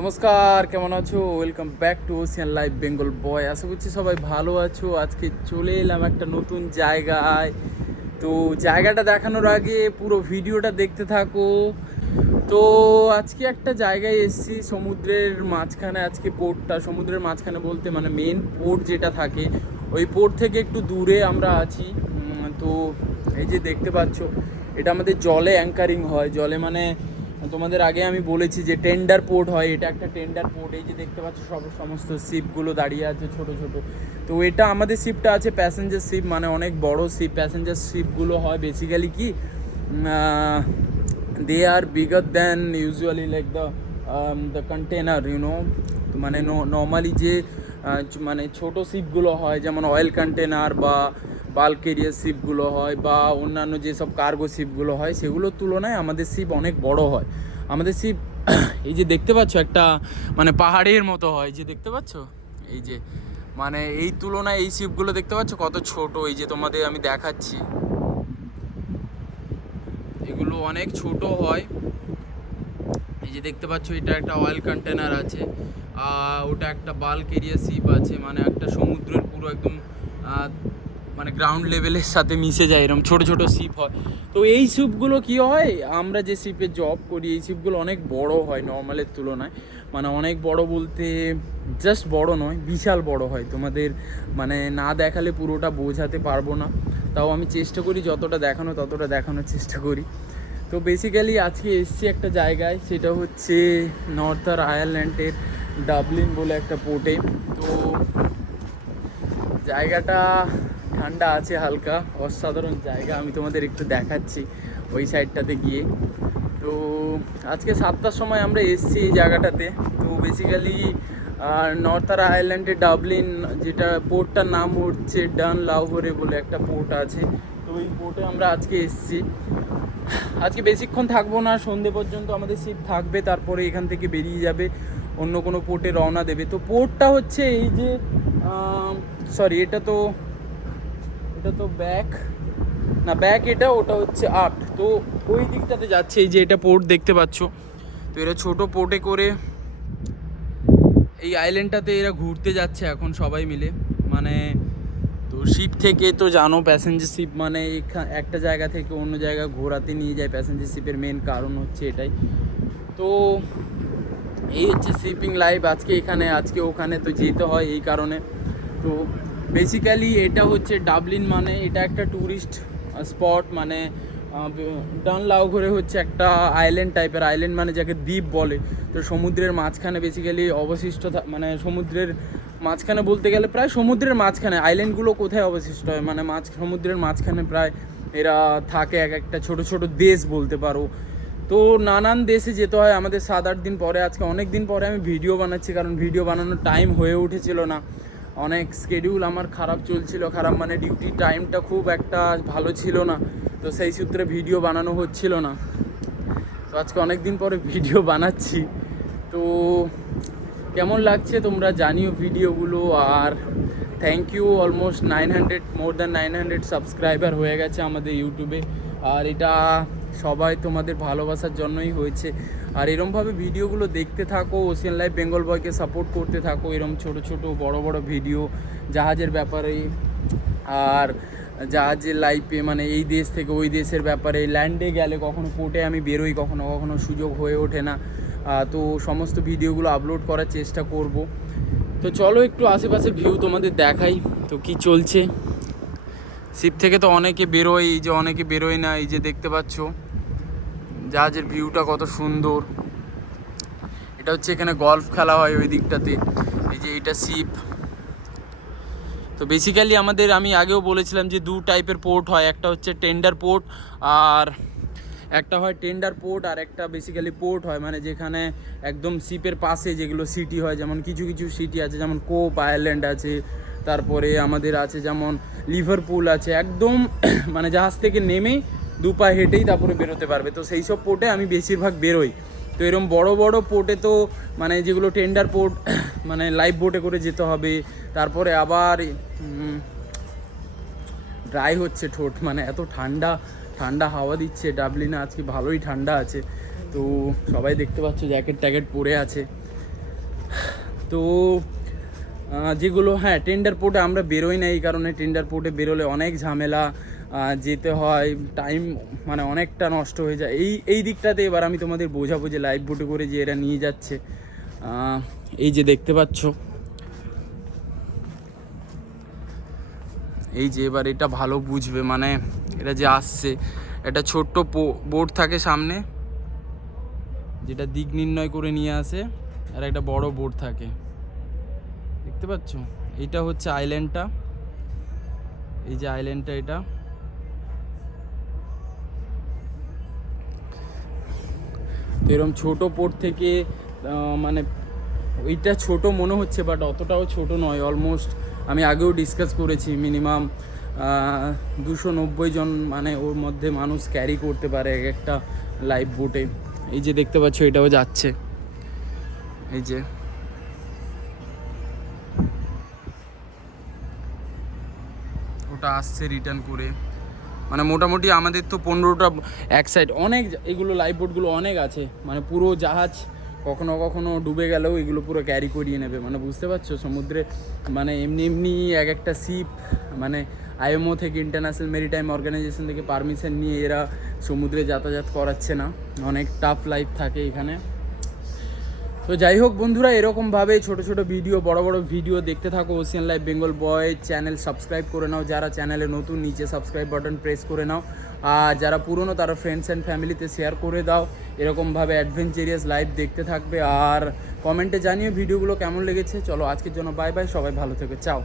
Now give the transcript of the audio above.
নমস্কার, কেমন আছো? Welcome back to ocean live Bengal boy আশা করছি সবাই ভালো আছো। আজকে চলে এলাম একটা নতুন জায়গায়। তো জায়গাটা দেখানোর আগে পুরো ভিডিওটা দেখতে থাকো। তো আজকে একটা জায়গায় এসেছি, সমুদ্রের মাঝখানে আজকে পোর্টটা। সমুদ্রের মাঝখানে বলতে মানে মেন পোর্ট যেটা থাকে, ওই পোর্ট থেকে একটু দূরে আমরা আছি। তো এই যে দেখতে পাচ্ছ, এটা আমাদের জলে অ্যাঙ্কারিং হয়। জলে মানে তোমাদের আগে আমি বলেছি যে টেন্ডার পোর্ট হয়, এটা একটা টেন্ডার পোর্ট এই যে দেখতে পাচ্ছ সব সমস্ত শিপগুলো দাঁড়িয়ে আছে ছোট ছোট। তো এটা আমাদের শিপটা আছে প্যাসেঞ্জার শিপ মানে অনেক বড় শিপ প্যাসেঞ্জার শিপগুলো হয় বেসিক্যালি কি they are bigger than usually like the the container you know মানে নর্মালি যে মানে ছোট শিপগুলো হয়, যেমন অয়েল কন্টেনার বা বাল্ক এরিয়ার শিপগুলো হয় বা অন্যান্য যেসব কার্গো শিপগুলো হয়, সেগুলোর তুলনায় আমাদের শিপ অনেক বড় হয়। আমাদের শিপ এই যে দেখতে পাচ্ছ একটা মানে পাহাড়ের মতো হয় যে দেখতে পাচ্ছ? এই যে মানে এই তুলনায় এই শিপগুলো দেখতে পাচ্ছ? কত ছোট, এই যে তোমাদের আমি দেখাচ্ছি। এগুলো অনেক ছোট হয়। এই যে দেখতে পাচ্ছ, এটা একটা অয়েল কন্টেনার আছে। ওটা একটা বাল্ক এরিয়া শিপ আছে মানে একটা সমুদ্রের পুরো একদম মানে গ্রাউন্ড লেভেলের সাথে মিশে যায় এরকম ছোট ছোট শিপ হয়। তো এই শিপগুলো কি হয়? আমরা যে শিপে জব করি, এই শিপগুলো অনেক বড় হয় নর্মালের তুলনায়। মানে অনেক বড় বলতে জাস্ট বড় নয়, বিশাল বড় হয়। তোমাদের মানে না দেখালে পুরোটা বোঝাতে পারব না। তাও আমি চেষ্টা করি, যতটা দেখানো ততটা দেখানোর চেষ্টা করি। তো বেসিক্যালি আজকে এসছি একটা জায়গায়, সেটা হচ্ছে নর্থার আয়ারল্যান্ডের ডাবলিন বলে একটা পোর্টে তো জায়গাটা ঠান্ডা আছে হালকা, অসাধারণ জায়গা, আমি তোমাদের একটু দেখাচ্ছি ওই সাইডটাতে গিয়ে। তো আজকে সাতটার সময় আমরা এসছি এই জায়গাটাতে। তো বেসিক্যালি নর্থার আয়ারল্যান্ডের ডাবলিন, যেটা পোর্টটার নাম হচ্ছে ডান লাউহরে বলে একটা পোর্ট আছে। তো ওই পোর্টে আমরা আজকে এসছি। আজকে বেশিক্ষণ থাকব না, সন্ধে পর্যন্ত আমাদের শিপ থাকবে, তারপরে এখান থেকে বেরিয়ে যাবে, অন্য কোনো পোর্টে রওনা দেবে। তো পোর্টটা হচ্ছে এই যে সরি এটা তো এটা তো ব্যাক না ব্যাক এটা, ওটা হচ্ছে আপ তো ওই দিকটাতে যাচ্ছে, এই যে এটা পোর্ট দেখতে পাচ্ছ। তো এরা ছোট পোর্টে করে এই আইল্যান্ডটাতে এরা ঘুরতে যাচ্ছে এখন সবাই মিলে। মানে তো শিপ থেকে তো জানো প্যাসেঞ্জার শিপ মানে একটা জায়গা থেকে অন্য জায়গা ঘোরাতে নিয়ে যায় প্যাসেঞ্জার শিপের মেন কারণ হচ্ছে এটাই। তো এই হচ্ছে শিপিং লাইফ আজকে এখানে, আজকে ওখানে তো যেতে হয় এই কারণে। তো বেসিক্যালি এটা হচ্ছে ডাবলিন মানে এটা একটা ট্যুরিস্ট স্পট মানে ডান লাউঘরে হচ্ছে একটা আইল্যান্ড টাইপের আইল্যান্ড মানে যাকে দ্বীপ বলে। তো সমুদ্রের মাঝখানে বেসিক্যালি অবশিষ্ট মানে সমুদ্রের মাঝখানে বলতে গেলে প্রায় সমুদ্রের মাঝখানে আইল্যান্ডগুলো কোথায় অবশিষ্ট হয়? মানে মাঝ, সমুদ্রের মাঝখানে প্রায় এরা থাকে এক একটা ছোট ছোট দেশ বলতে পারো। তো নানান দেশে যেতে হয়। আমাদের সাত আট দিন পরে, আজকে অনেক দিন পরে আমি ভিডিও বানাচ্ছি, কারণ ভিডিও বানানোর টাইম হয়ে উঠেছিল না। অনেক স্কেডিউল আমার খারাপ চলছিল, খারাপ মানে ডিউটি টাইমটা খুব একটা ভালো ছিল না, তো সেই সূত্রে ভিডিও বানানো হচ্ছিল না। তো আজকে অনেক দিন পরে ভিডিও বানাচ্ছি। তো কেমন লাগছে তোমরা জানিও ভিডিওগুলো আর thank you almost nine hundred more than nine hundred subscriber হয়ে গেছে আমাদের ইউটিউবে আর এটা সবাই তোমাদের ভালোবাসার জন্যই হয়েছে। আর এরমভাবে ভিডিওগুলো দেখতে থাকো ওশিয়ান লাইফ বেঙ্গল বয়কে সাপোর্ট করতে থাকো, এরম ছোট ছোট বড় বড় ভিডিও, জাহাজের ব্যাপারে। আর জাহাজের লাইফে মানে এই দেশ থেকে ওই দেশের ব্যাপারে ল্যান্ডে গেলে কখনো পোর্টে আমি বেরোই, কখনো কখনো সুযোগ হয়ে ওঠে না। তো সমস্ত ভিডিওগুলো আপলোড করার চেষ্টা করব। তো চলো একটু আশেপাশে ভিউ তোমাদের দেখাই, তো কি চলছে? শিপ থেকে তো অনেকে বেরোয়, এই যে অনেকে বেরোয় না, এই যে দেখতে পাচ্ছ। জাহাজের ভিউটা কত সুন্দর। এটা হচ্ছে এখানে গলফ খেলা হয় ওই দিকটাতে। এই যে এটা শিপ তো বেসিক্যালি আমাদের আমি আগেও বলেছিলাম যে দু টাইপের পোর্ট হয়। একটা হচ্ছে টেন্ডার পোর্ট আর একটা হয় টেন্ডার পোর্ট আর একটা বেসিক্যালি পোর্ট হয়। মানে যেখানে একদম শিপের পাশে যেগুলো সিটি হয়, যেমন কিছু কিছু সিটি আছে, যেমন কোপ আয়ারল্যান্ড আছে, তারপরে আমাদের আছে যেমন লিভারপুল আছে। একদম মানে জাহাজ থেকে নেমেই দু পা হেঁটেই তারপরে বেরোতে পারবে। তো সেই সব পোর্টে আমি বেশিরভাগ বেরোই। তো এরকম বড় বড় পোর্টে তো মানে যেগুলো টেন্ডার পোর্ট মানে লাইভ বোটে করে যেতে হবে। তারপরে আবার ড্রাই হচ্ছে ঠোঁট। মানে এত ঠান্ডা ঠান্ডা হাওয়া দিচ্ছে ডাবলিনে আজকে ভালোই ঠান্ডা আছে। তো সবাই দেখতে পাচ্ছ জ্যাকেট ট্যাকেট পরে আছে। তো যেগুলো হ্যাঁ টেন্ডার পোর্টে আমরা বেরোই না। এই কারণে টেন্ডার পোর্টে বেরোলে অনেক ঝামেলা। যেতে হয় টাইম মানে অনেকটা নষ্ট হয়ে যায়। এই এই দিকটাতে এবার আমি তোমাদের বোঝাবো যে লাইভ বোটে করে যে এরা নিয়ে যাচ্ছে। এই যে দেখতে পাচ্ছ। এই যে এবার এটা ভালো বুঝবে মানে এটা যে আসছে, একটা ছোট্ট বোর্ড থাকে সামনে, যেটা দিক নির্ণয় করে নিয়ে আসে, আর একটা বড় বোর্ড থাকে। দেখতে পাচ্ছ? এটা হচ্ছে আইল্যান্ডটা এই যে আইল্যান্ডটা এটা। তো এরকম ছোট পোর্ট থেকে মানে ওইটা ছোট মনে হচ্ছে বাট অতটাও ছোট নয় অলমোস্ট আমি আগেও ডিসকাস করেছি মিনিমাম দুশো নব্বই জন মানে ওর মধ্যে মানুষ ক্যারি করতে পারে এক একটা লাইভ বোটে এই যে দেখতে পাচ্ছ, এটাও যাচ্ছে। এই যে। ওটা আসছে রিটার্ন করে। মানে মোটামুটি আমাদের তো পনেরোটা এক সাইড অনেক এগুলো লাইফ বোটগুলো অনেক আছে। মানে পুরো জাহাজ কখনো কখনো ডুবে গেলেও এগুলো পুরো ক্যারি করিয়ে নেবে। মানে বুঝতে পারছ? সমুদ্রে মানে এমনি এমনি এক একটা শিপ মানে আইএমও থেকে ইন্টারন্যাশনাল মেরিটাইম অর্গানাইজেশন থেকে পারমিশন নিয়ে এরা সমুদ্রে যাতায়াত করাচ্ছে না। অনেক টাফ লাইফ থাকে এখানে। তো যাই হোক বন্ধুরা এরকমভাবে ছোট ছোট ভিডিও বড় বড় ভিডিও দেখতে থাকো ocean life Bengal boy channel subscribe করে নাও। যারা চ্যানেলে নতুন, নিচে সাবস্ক্রাইব বাটন প্রেস করে নাও। আর যারা পুরনো, তারা ফ্রেন্ডস অ্যান্ড ফ্যামিলিতে শেয়ার করে দাও। এরকমভাবে অ্যাডভেঞ্চারিয়াস লাইফ দেখতে থাকবে। আর কমেন্টে জানিয়ে ভিডিওগুলো কেমন লেগেছে। চলো আজকের জন্য বাই বাই সবাই ভালো থেকে। চাও।